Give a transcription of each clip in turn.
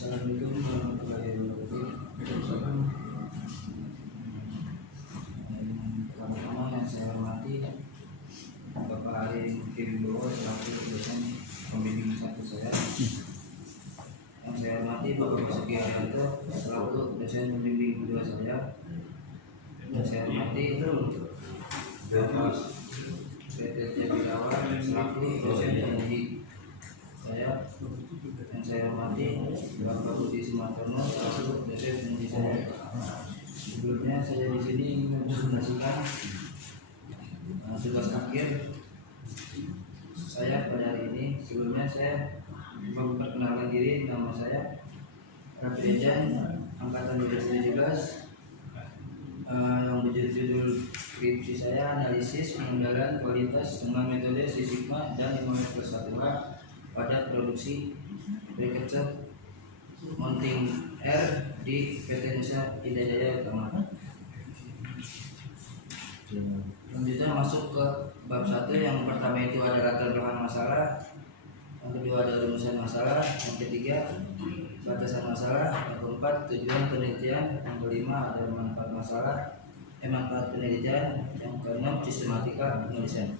Assalamualaikum warahmatullahi wabarakatuh. Pertama-tama yang saya hormati Bapak Ali Wibowo selaku dosen pembimbing satu saya. Yang saya hormati Bapak Basuki Haryanto selaku dosen pembimbing kedua saya. Yang saya hormati Bapak PT Birawa selaku dosen pendidik saya. Yang saya hormati Bapak Budi Sumartono selaku dosen pendidik saya. Sebelumnya saya di sini ingin mempresentasikan tugas akhir saya pada hari ini. Sebelumnya saya memperkenalkan diri, nama saya Raffi Ejan, angkatan 2017, yang berjudul skripsi saya analisis pengendalian kualitas dengan metode Six Sigma dan 5+1 pada produksi berkecap mounting R di PT Nusa Indah Jaya Utama. Selanjutnya masuk ke bab 1. Yang pertama itu ada latar belakang masalah, yang kedua ada rumusan masalah, yang ketiga batasan masalah, yang keempat tujuan penelitian, yang kelima ada manfaat masalah, manfaat penelitian, yang keenam sistematika penulisan.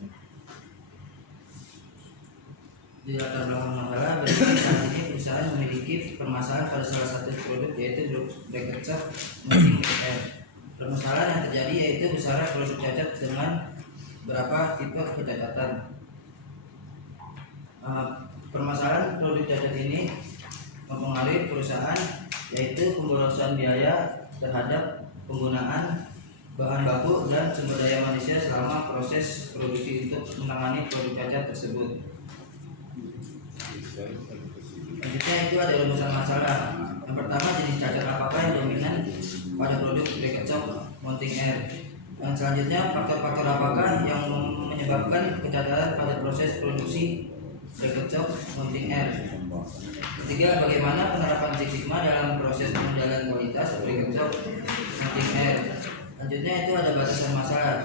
Di latar belakang masalah, berarti saat ini perusahaan memiliki permasalahan pada salah satu produk, yaitu berkecap mounting R. Permasalahan yang terjadi yaitu besaran produk cacat dengan berapa tipe kecacatan. Permasalahan produk cacat ini mempengaruhi perusahaan, yaitu pemborosan biaya terhadap penggunaan bahan baku dan sumber daya manusia selama proses produksi untuk menangani produk cacat tersebut. Selanjutnya itu ada rumusan masalah. Yang pertama, jenis cacat apakah yang dominan pada produk berkecap mounting R. Yang selanjutnya, faktor-faktor apakah yang menyebabkan kecacatan pada proses produksi berkecap mounting R. Ketiga, bagaimana penerapan Six Sigma dalam proses pengendalian kualitas berkecap mounting R. Selanjutnya itu ada batasan masalah.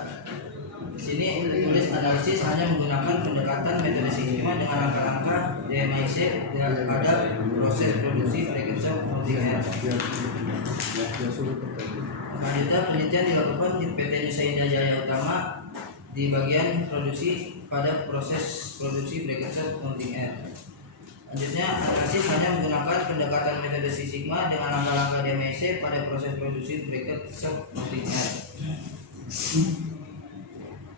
Di sini tulis analisis hanya menggunakan pendekatan metode Six Sigma dengan langkah-langkah DMIC pada proses produksi berkecap mounting R. Selanjutnya penelitian dilakukan di PT Nusa Indah Jaya Utama di bagian produksi pada proses produksi berkecap mounting R. Selanjutnya analisis hanya menggunakan pendekatan metode Six Sigma dengan langkah-langkah DMIC pada proses produksi berkecap mounting R.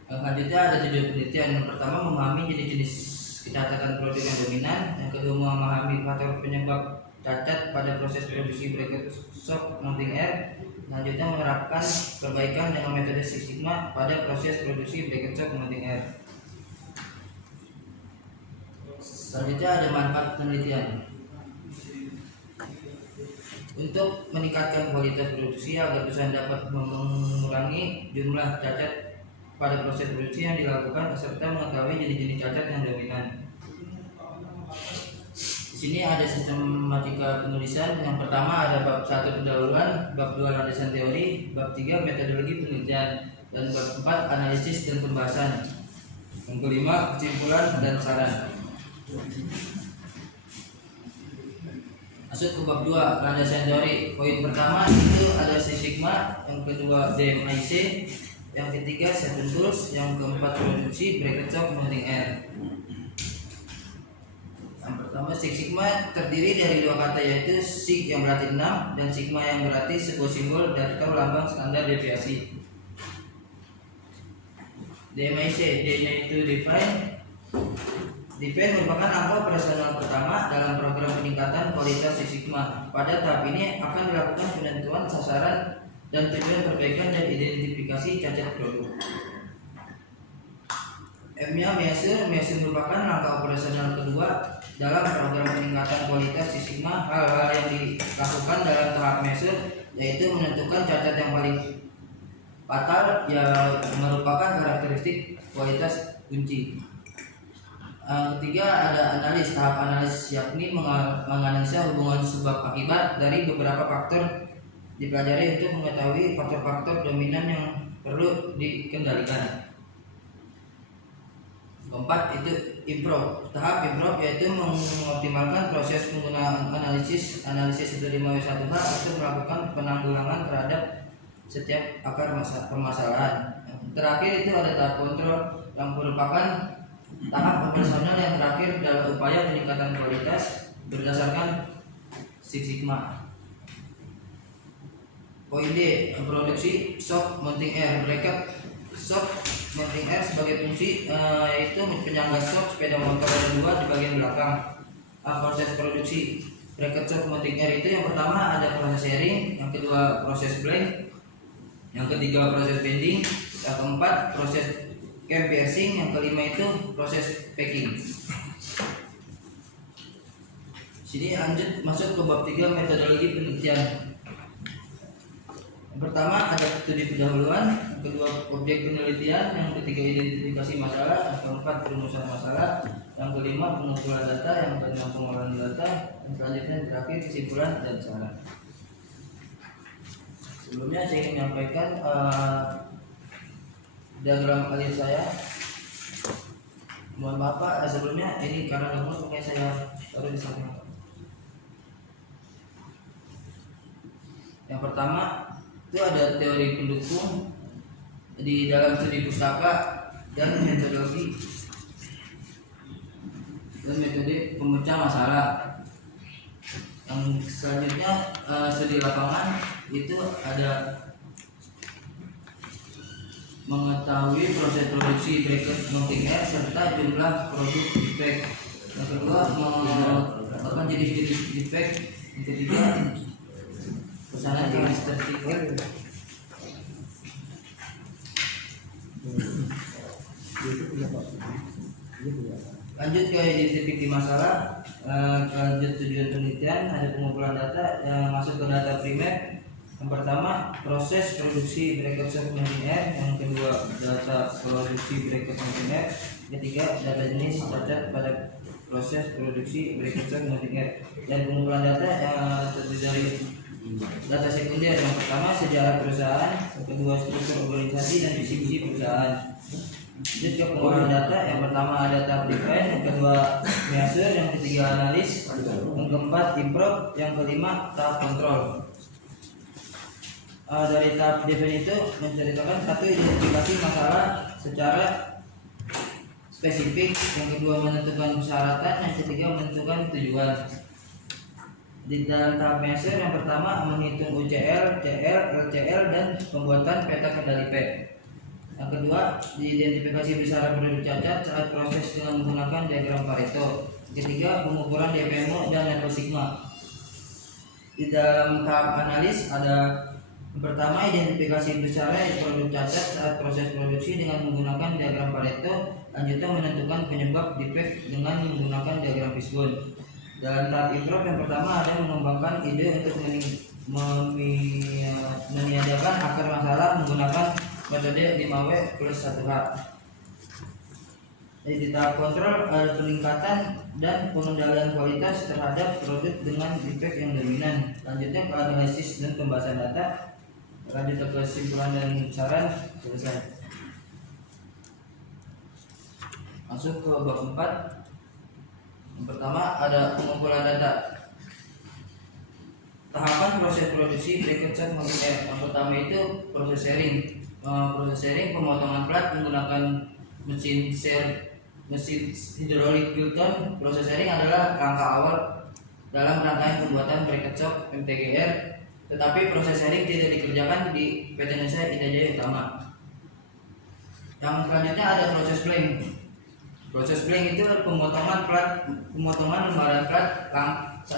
Selanjutnya ada tujuan penelitian. Yang pertama, memahami jenis-jenis kecacatan produk yang dominan. Yang kedua, memahami faktor penyebab cacat pada proses produksi berkecap mounting R. Selanjutnya, menerapkan perbaikan dengan metode Six Sigma pada proses produksi berkecap mounting R. Selanjutnya ada manfaat penelitian. Untuk meningkatkan kualitas produksi agar perusahaan dapat mengurangi jumlah cacat pada proses produksi yang dilakukan serta mengetahui jenis-jenis cacat yang dominan. Di sini ada sistematika penulisan. Yang pertama ada bab 1 pendahuluan, bab 2 landasan teori, bab 3 metodologi penelitian, dan bab 4 analisis dan pembahasan. Yang kelima kesimpulan dan saran. Masuk ke bab 2 landasan teori. Poin pertama itu ada Six Sigma, yang kedua DMIC, yang ketiga Seven Tools, yang keempat produksi berkecap mounting R. Yang pertama, Six Sigma terdiri dari dua kata, yaitu Sig yang berarti 6 dan Sigma yang berarti sebuah simbol atau lambang standar deviasi. DMIC, D-nya itu define. Define merupakan angka operasional pertama dalam program peningkatan kualitas Six Sigma. Pada tahap ini akan dilakukan penentuan sasaran dan tujuan perbaikan dan identifikasi cacat produk. M-nya measure merupakan langkah operasional kedua dalam program peningkatan kualitas Six Sigma. Hal-hal yang dilakukan dalam tahap measure yaitu menentukan cacat yang paling fatal yang merupakan karakteristik kualitas kunci. Ketiga ada analis. Tahap analis yakni menganalisa hubungan sebab akibat dari beberapa faktor dipelajari untuk mengetahui faktor-faktor dominan yang perlu dikendalikan. Keempat itu improve. Tahap improve yaitu mengoptimalkan proses penggunaan analisis 5W1H untuk melakukan penanggulangan terhadap setiap akar permasalahan. Terakhir itu ada tahap kontrol yang merupakan tahap operasional yang terakhir dalam upaya peningkatan kualitas berdasarkan Six Sigma. Poin D, produksi shock mounting air bracket. Shock mounting air sebagai fungsi yaitu penyangga shock sepeda motor roda 2 di bagian belakang. Proses produksi bracket shock mounting air itu yang pertama ada proses sharing, yang kedua proses blank, yang ketiga proses bending, yang keempat proses cam piercing, yang kelima itu proses packing. Sini lanjut masuk ke bab 3 metodologi penelitian. Yang pertama ada studi pendahuluan, yang kedua objek penelitian, yang ketiga identifikasi masalah, yang keempat perumusan masalah, yang kelima pengumpulan data, yang keenam pengolahan data, yang selanjutnya yang terakhir kesimpulan dan saran. Sebelumnya saya ingin menyampaikan diagram alir saya. Mohon maaf Pak, sebelumnya ini karena nomor makanya saya taruh di samping. Yang pertama itu ada teori pendukung di dalam studi pustaka dan metode pemecah masalah. Yang selanjutnya studi lapangan itu ada mengetahui proses produksi bracket mounting air serta jumlah produk defect. Yang kedua mengetahui jenis-jenis defect. Yang ketiga pesanan jenis tertidur. Lanjut ke identifikasi masalah. Lanjut tujuan penelitian, ada pengumpulan data yang masuk ke data primer. Yang pertama proses produksi bracket shock mounting air, yang kedua data produksi bracket mounting air, ketiga data jenis cacat pada proses produksi bracket shock mounting air. Dan pengumpulan data yang terdiri dari data sekunder. Yang pertama sejarah perusahaan, yang kedua struktur organisasi dan distribusi perusahaan. Lanjut ke pengolahan data, yang pertama ada tahap define, yang kedua measure, yang ketiga analis, yang keempat improve, yang kelima tahap kontrol. Dari tahap define itu menceritakan satu identifikasi masalah secara spesifik, yang kedua menentukan persyaratan, yang ketiga menentukan tujuan. Di dalam tahap measure yang pertama menghitung UCL, CL, LCL dan pembuatan peta kendali P. Yang kedua diidentifikasi besaran produk cacat saat proses dengan menggunakan diagram Pareto. Ketiga pengukuran DPMO dan level sigma. Di dalam tahap analis ada yang pertama identifikasi besaran produk cacat saat proses produksi dengan menggunakan diagram Pareto. Lanjutnya menentukan penyebab defect dengan menggunakan diagram fishbone. Dalam tahap improve yang pertama ada mengembangkan ide untuk meniadakan akar masalah menggunakan metode 5W plus 1H. Jadi di tahap kontrol ada peningkatan dan pengendalian kualitas terhadap produk dengan defect yang dominan. Lanjutnya ke analisis dan pembahasan data. Lanjut ke kesimpulan dan saran. Selesai. Masuk ke bab 4. Yang pertama ada pengumpulan data. Tahapan proses produksi bracket shock mounting air. Yang pertama itu proses sharing. Proses sharing pemotongan plat menggunakan mesin hidrolik Wilton. Proses sharing adalah langkah awal dalam rangkaian pembuatan bracket shock MTGR. Tetapi proses sharing tidak dikerjakan di PT Indonesia Indah Jaya Utama. Yang selanjutnya ada proses blank. Proses blank itu pemotongan lembaran plat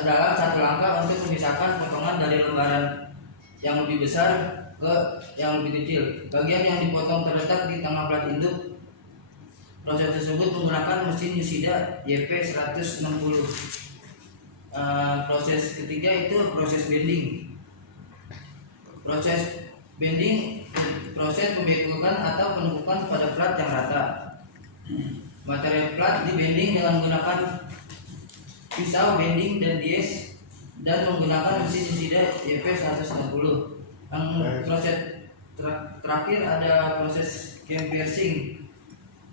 dalam satu langkah untuk memisahkan potongan dari lembaran yang lebih besar ke yang lebih kecil. Bagian yang dipotong terletak di tengah plat induk. Proses tersebut menggunakan mesin Yoshida YP160. Proses ketiga itu proses bending. Proses bending proses pembekukan atau penumpukan pada plat yang rata. Material plat dibending dengan menggunakan pisau bending dan dies dan menggunakan mesin Yoshida YP160. Yang proses terakhir ada proses cam piercing.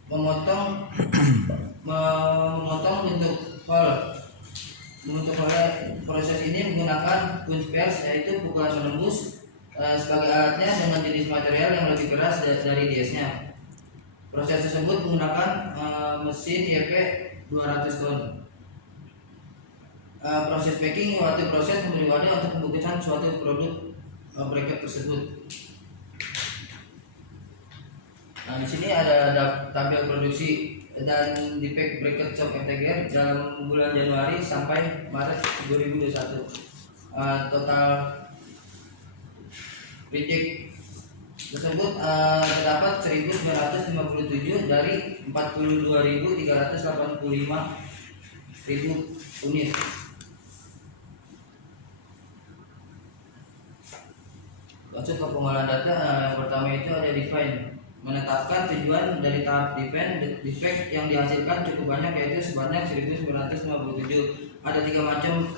memotong bentuk hole. Untuk proses ini menggunakan kunci pers, yaitu pukulan menembus sebagai alatnya dengan jenis material yang lebih keras dari DS-nya. Proses tersebut menggunakan mesin YP 200 ton. Proses packing yaitu proses memberi wadah untuk pembungkusan suatu produk bracket tersebut. Nah, di sini ada tabel produksi dan defect bracket shock MTGR dalam bulan Januari sampai Maret 2021. Total reject tersebut terdapat 1.957 dari 42.385 unit. Masuk ke pengolahan data. Yang pertama itu ada define, menetapkan tujuan dari tahap define. Defect yang dihasilkan cukup banyak, yaitu sebanyak 1.957. Ada 3 macam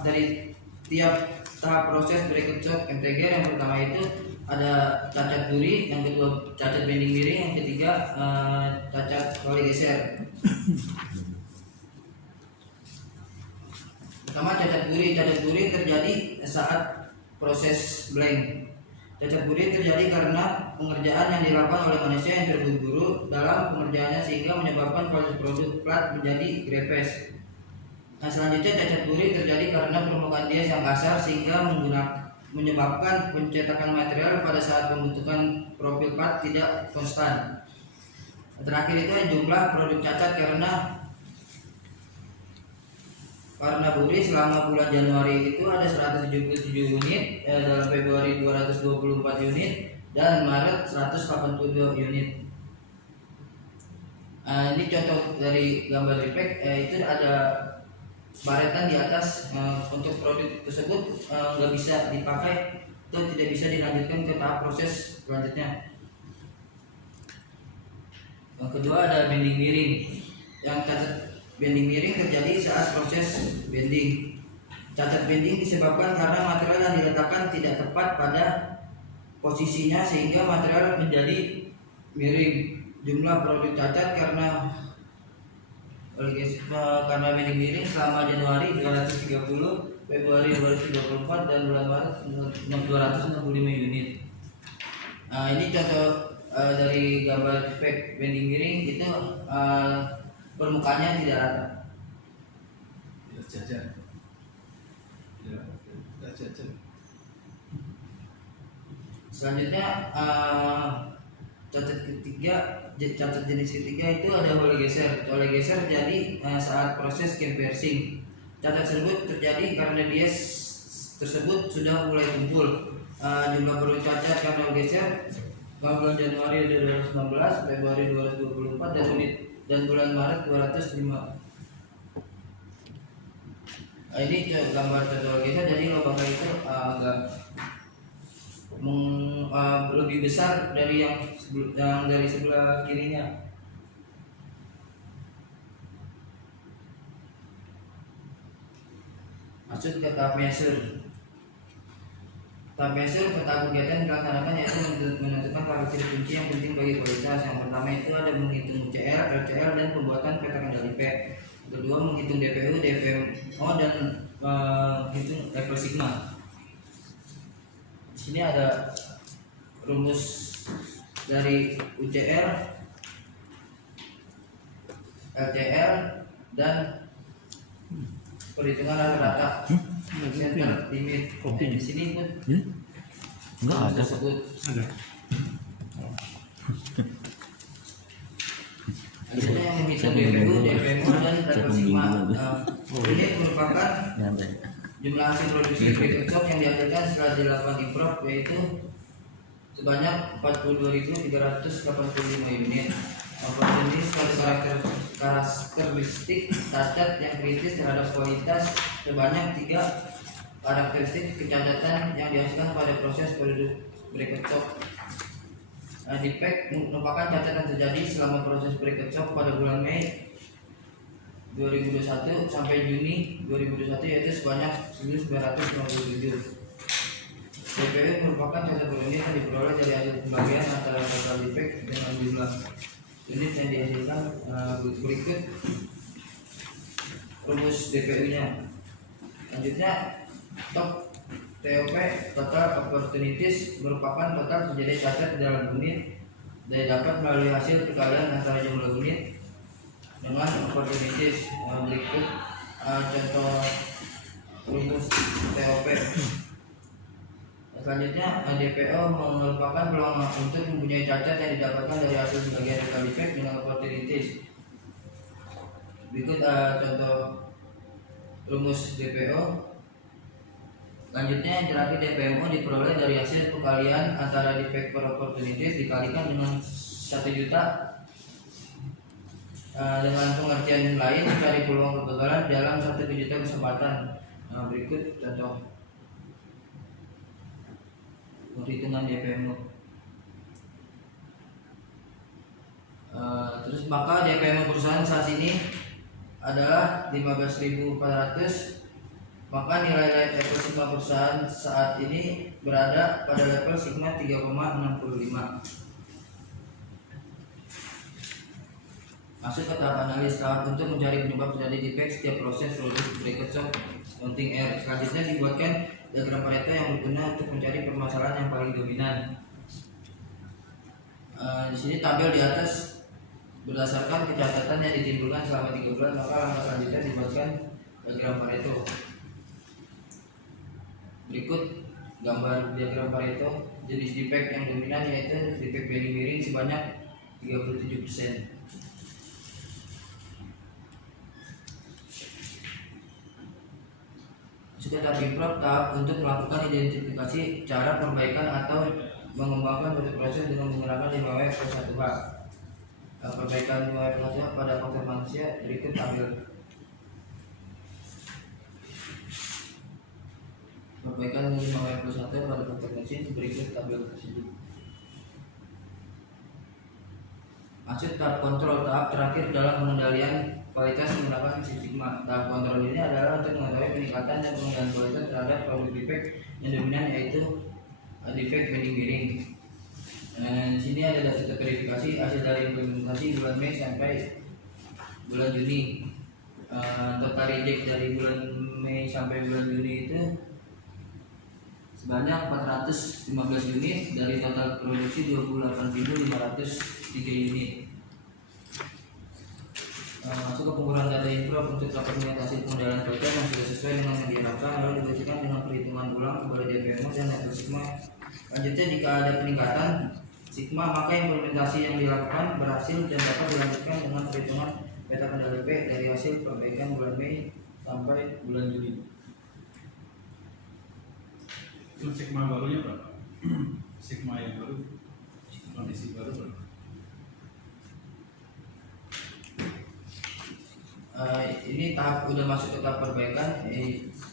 dari tiap tahap proses bracket shock MTGR. Yang pertama itu ada cacat duri, yang kedua cacat bending miring, yang ketiga cacat oli geser. Pertama, cacat duri terjadi saat proses blank. Cacat buri terjadi karena pengerjaan yang dilakukan oleh manusia yang terburu-buru dalam pengerjaannya sehingga menyebabkan kualitas produk plat menjadi grepes. Nah, selanjutnya cacat buri terjadi karena permukaan dies yang kasar sehingga menyebabkan pencetakan material pada saat pembentukan profil plat tidak konstan. Terakhir itu jumlah produk cacat karena buri selama bulan Januari itu ada 177 unit, dalam Februari 224 unit, dan Maret 182 unit. Ini contoh dari gambar defect, itu ada baretan di atas. Untuk produk tersebut nggak bisa dipakai atau tidak bisa dilanjutkan ke tahap proses selanjutnya. Yang kedua ada bending miring. Yang cacat bending miring terjadi saat proses bending. Cacat bending disebabkan karena material yang diletakkan tidak tepat pada posisinya sehingga material menjadi miring. Jumlah produk cacat karena bending miring selama Januari 230, Februari 224, dan bulan Maret 265 unit. Nah, ini contoh dari gambar defect bending miring. Itu permukaannya tidak rata. Selanjutnya cacat jenis ketiga itu ada oli geser. Oli geser terjadi saat proses keversing. Cacat tersebut terjadi karena dies tersebut sudah mulai tumpul. Jumlah produk cacat karena oli geser bulan Januari ada 219, Februari 224, dan bulan Maret 205. Ini gambar contoh geser. Jadi lubang itu agak lebih besar dari yang dari sebelah kirinya. Masuk ke tahap measure. Tahap measure ke tahap kegiatan dilaksanakan yaitu menentukan karakteristik kunci yang penting bagi kualitas. Yang pertama itu ada menghitung CR, LCR, dan pembuatan peta kendali P. Kedua, menghitung DPU, DPMO, dan menghitung level sigma. Di sini ada rumus dari UCR, LCR, dan perhitungan rata-rata center limit. Di sini pun enggak ada tersebut. Ada yang menghitung DPU, DPMO, dan level sigma. Ini merupakan jumlah hasil produksi bracket shock yang dihasilkan setelah dilakukan improve, yaitu sebanyak 42.385 unit. Jenis karakteristik cacat yang kritis terhadap kualitas sebanyak 3 karakteristik kecacatan yang dihasilkan pada proses produk bracket shock. Defect merupakan cacat yang terjadi selama proses bracket shock pada bulan Mei 2021 sampai Juni 2021, yaitu sebanyak 1.957. DPU merupakan cacat unit yang diperoleh dari hasil pembagian antara total defect dengan jumlah unit yang dihasilkan. Berikut rumus DPU-nya. Lanjutnya, TOP total opportunities merupakan total terjadi cacat dalam unit dan dapat melalui hasil perkalian antara jumlah unit dengan opportunities. Berikut contoh rumus TOP. Selanjutnya, DPO merupakan peluang untuk mempunyai cacat yang didapatkan dari hasil sebagian total defect dengan opportunities. Berikut contoh rumus DPO. Selanjutnya, yang terakhir, DPMO diperoleh dari hasil perkalian antara defect per opportunities dikalikan dengan 1 juta. Dengan pengertian lain, mencari peluang kegagalan dalam 1 juta kesempatan. Berikut contoh perhitungan DPMO. Terus maka DPMO perusahaan saat ini adalah 15.400. Maka nilai level sigma perusahaan saat ini berada pada level sigma 3,65. Masuk ke tahap analis. Tahap untuk mencari penyebab terjadi defect setiap proses produk bracket shop mounting air. Selanjutnya dibuatkan diagram Pareto yang berguna untuk mencari permasalahan yang paling dominan. Di sini tabel di atas berdasarkan kecacatan yang ditimbulkan selama 3 bulan. Maka langkah selanjutnya dibuatkan diagram Pareto. Berikut gambar diagram Pareto. Jenis defect yang dominan yaitu defect bending miring sebanyak 37%. Sudah tahap improve, tahap untuk melakukan identifikasi cara perbaikan atau mengembangkan suatu proses dengan menggunakan 5W+1H. Perbaikan 5W+1H pada faktor manusia. Berikut tabel. Perbaikan 5W+1 pada faktor mesin. Berikut tabel tersebut. Masuk tahap kontrol, tahap terakhir dalam pengendalian kualitas menggunakan sigma. Tahap kontrol ini adalah untuk mengetahui peningkatan dan pengendalian kualitas terhadap produk defect yang dominan yaitu defect bending miring. Di sini ada data verifikasi hasil dari implementasi bulan Mei sampai bulan Juni. Total reject dari bulan Mei sampai bulan Juni itu sebanyak 415 unit dari total produksi 28.503 unit. Masuk ke penggunaan data improve untuk dapat melihat hasil pengendalian kualitas yang sudah sesuai dengan yang diharapkan, lalu dibagikan dengan perhitungan ulang kepada DPMO dan level sigma. Selanjutnya, jika ada peningkatan sigma, maka implementasi yang dilakukan berhasil dan dapat dilanjutkan dengan perhitungan peta kendali P dari hasil perbaikan bulan Mei sampai bulan Juli. Itu sigma barunya berapa? Sigma yang baru, kondisi baru berapa? Ini tahap udah masuk ke tahap perbaikan.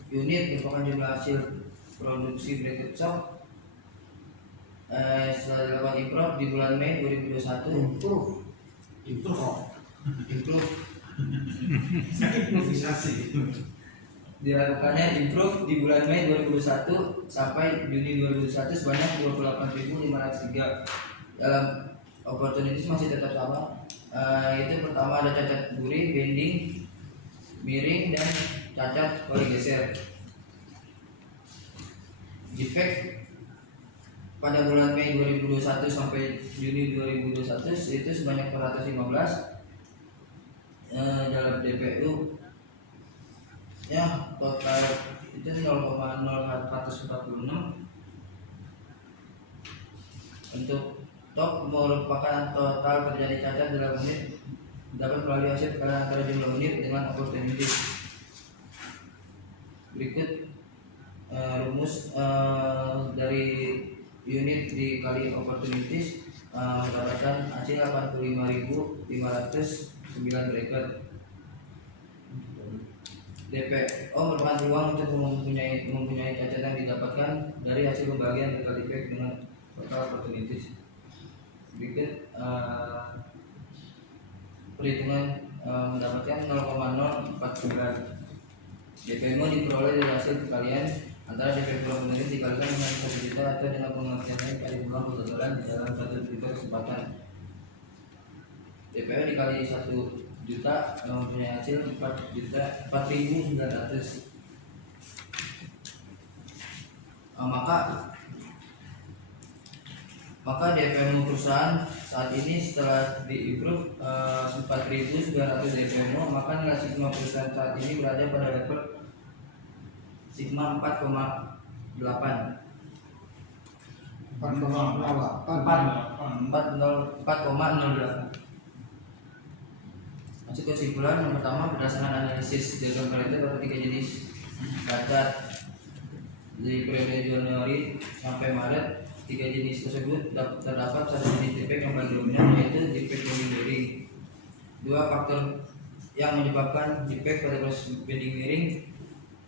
Unit merupakan jumlah hasil produksi bracket shop. Setelah dilakukan improve di bulan Mei 2021. Improve Improvisasi. dilakukannya improve di bulan Mei 2021 sampai Juni 2021 sebanyak 28.503. Dalam opportunities masih tetap sama. Itu pertama ada cacat duri, bending, miring, dan cacat oli geser. Defect pada bulan Mei 2021 sampai Juni 2021 itu sebanyak 415. Dalam DPU ya total itu 0,0446. Untuk top merupakan total terjadi cacat dalam unit dapat melalui hasil perkalian antara jumlah unit dengan opportunity. Berikut rumus dari unit dikali opportunities mendapatkan hasil 85.509 bracket. DPO merupakan peluang untuk mempunyai cacat yang didapatkan dari hasil pembagian total defect dengan total opportunities. Berikut perhitungan mendapatkan 0,049. DPMO diperoleh dari hasil perkalian antara DP pulang penerima dikalikan dengan 1 juta atau dengan pengertian lain kali pulang kegagalan di dalam 1 juta kesempatan. DPO dikali 1 juta mempunyai hasil 4.900. Maka DPO perusahaan saat ini setelah di-improve 4.900 DPO, maka nilai sigma perusahaan saat ini berada pada level sigma 4,08. 4,08. Masuk kesimpulan yang pertama, berdasarkan analisis diagram Pareto dapat 3 jenis data di periode Januari sampai Maret. 3 jenis tersebut terdapat satu jenis defek yang paling dominan, yaitu defek bending miring. 2 faktor yang menyebabkan defek pada proses bending miring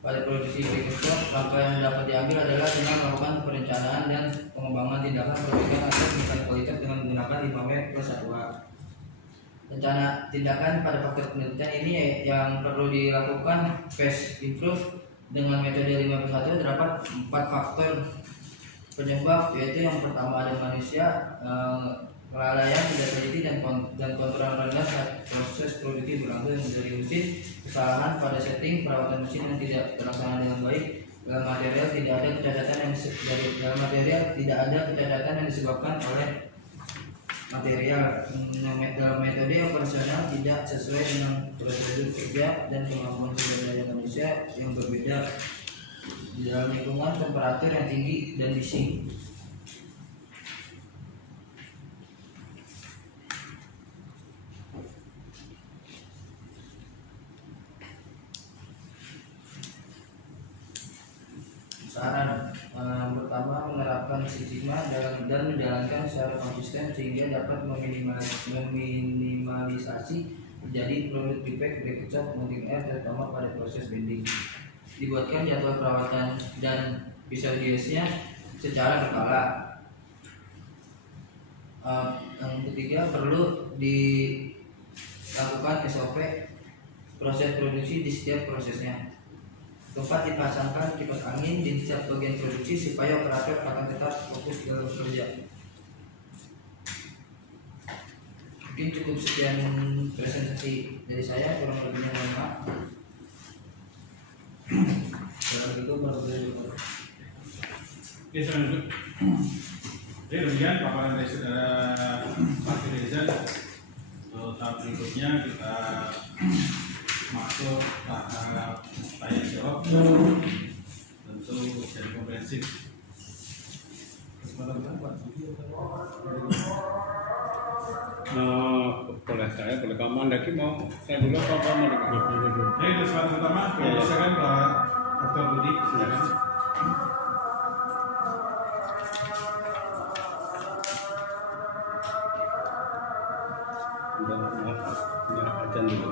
pada produksi ekspor. Langkah yang dapat diambil adalah dengan melakukan perencanaan dan pengembangan tindakan perbaikan atau peningkatan kualitas dengan menggunakan 5W+1A. Rencana tindakan pada faktor penelitian ini yang perlu dilakukan phase improve dengan metode 5+1 terdapat 4 faktor penyebab, yaitu yang pertama ada manusia, kelalaian tidak teliti dan kontrol rendah saat proses produksi berlangsung dari mesin, kesalahan pada setting perawatan mesin yang tidak terlaksana dengan baik. Dalam material tidak ada kecacatan yang disebabkan oleh material. Dalam metode operasional tidak sesuai dengan prosedur kerja dan kemampuan sumber daya manusia yang berbeda di dalam lingkungan temperatur yang tinggi dan bising. Saran pertama, menerapkan Six Sigma dan menjalankan secara konsisten sehingga dapat meminimalisasi terjadi produk defect, break shop, mounting air, terutama pada proses bending. Dibuatkan jadwal perawatan dan visualisasinya secara berkala. Yang ketiga, perlu dilakukan SOP proses produksi di setiap prosesnya. Keempat, dipasangkan kipas angin di setiap bagian produksi supaya operator akan tetap fokus dalam bekerja. Mungkin cukup sekian presentasi dari saya, kurang lebihnya mohon maaf. Kalau gitu baru belajar. Oke, selanjutnya. Jadi demikian paparan dari saudara Pak Reza. Tahap berikutnya kita masuk tahap tanya jawab, tentu jadi komprehensif. Boleh saya, boleh Pak Mandaki mau saya dulu atau Pak Mandaki? Jadi kesempatan pertama, silakan Pak Dr. Budi, silakan. Udah ajan dulu.